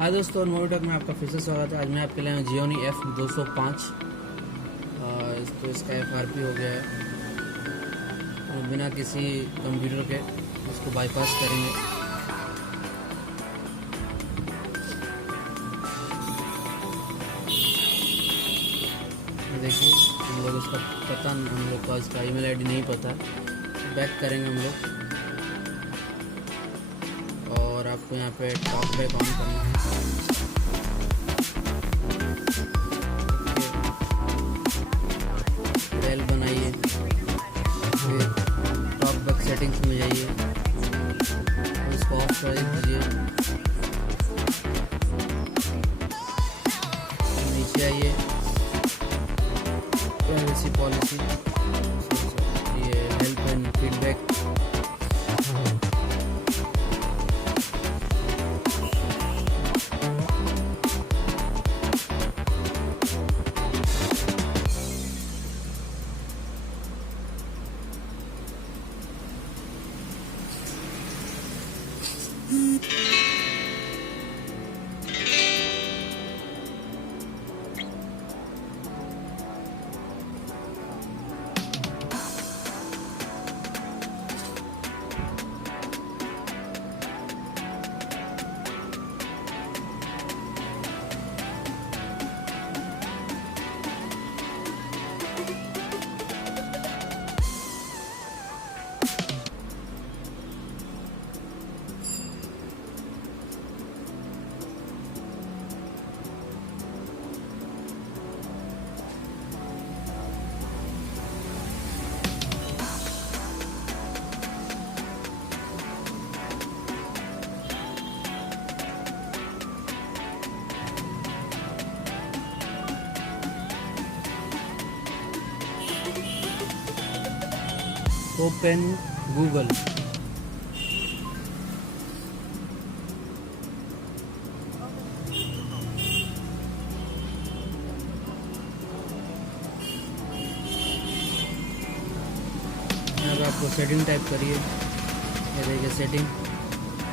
हाय दोस्तों, मोटोटॉक में आपका फिर से स्वागत है। आज मैं आपके लिए जियोनी F205। तो इसका FRP हो गया है और बिना किसी कंप्यूटर के इसको बाईपास करेंगे। देखिए, हम लोग इसका पता, हम लोग का इसका ईमेल आईडी नहीं पता, बैक करेंगे हम लोग और आपको यहाँ पे टॉक बैक ऑन करना है। रेल बनाइए, फिर टॉक बैक सेटिंग्स में जाइए, इसको ऑफ कर दीजिए। नीचे आइए, प्राइवेसी पॉलिसी, ये help and feedback, open Google. यहाँ पे आपको सेटिंग टाइप करिए, ये देखिए सेटिंग,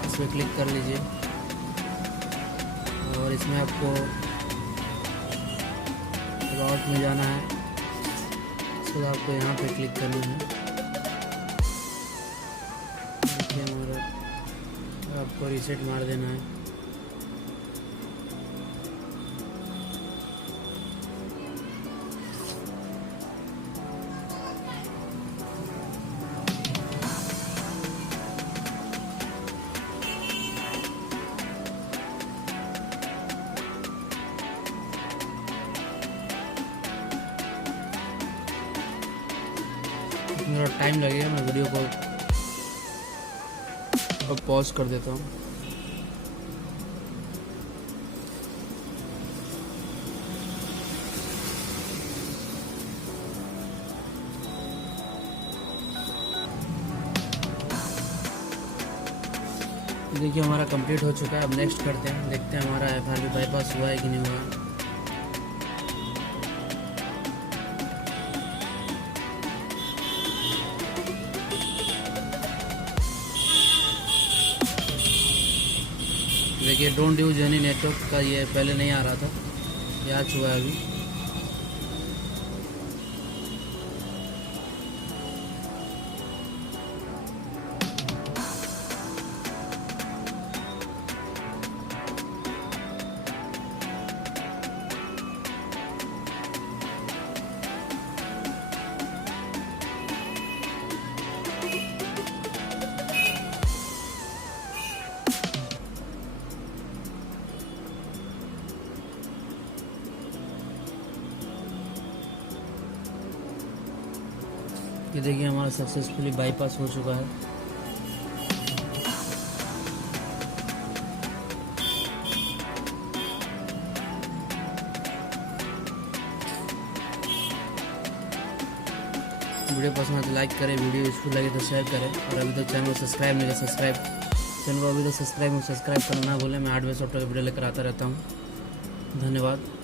इस पर क्लिक कर लीजिए और इसमें आपको राउट में जाना है। इसके बाद आपको यहाँ पे क्लिक करना है। आपको रीसेट मार देना है। मेरा टाइम लगेगा, मैं वीडियो को अब पॉज कर देता हूँ। देखिए, हमारा कंप्लीट हो चुका है। अब नेक्स्ट करते हैं, देखते हैं हमारा FRP बाईपास हुआ है कि नहीं हुआ। देखिए, डोंट यूज एनी नेटवर्क का ये पहले नहीं आ रहा था, ये आ चुका है अभी। ये देखिए, हमारा सक्सेसफुली बाईपास हो चुका है। वीडियो पसंद है तो लाइक करें, वीडियो यूजफुल लगे तो शेयर करें और अभी तक चैनल को सब्सक्राइब नहीं किया, चैनल को अभी तक सब्सक्राइब करना ना भूलें। मैं हार्डवेयर सॉफ्टवेयर वीडियो लेकर आता रहता हूँ। धन्यवाद।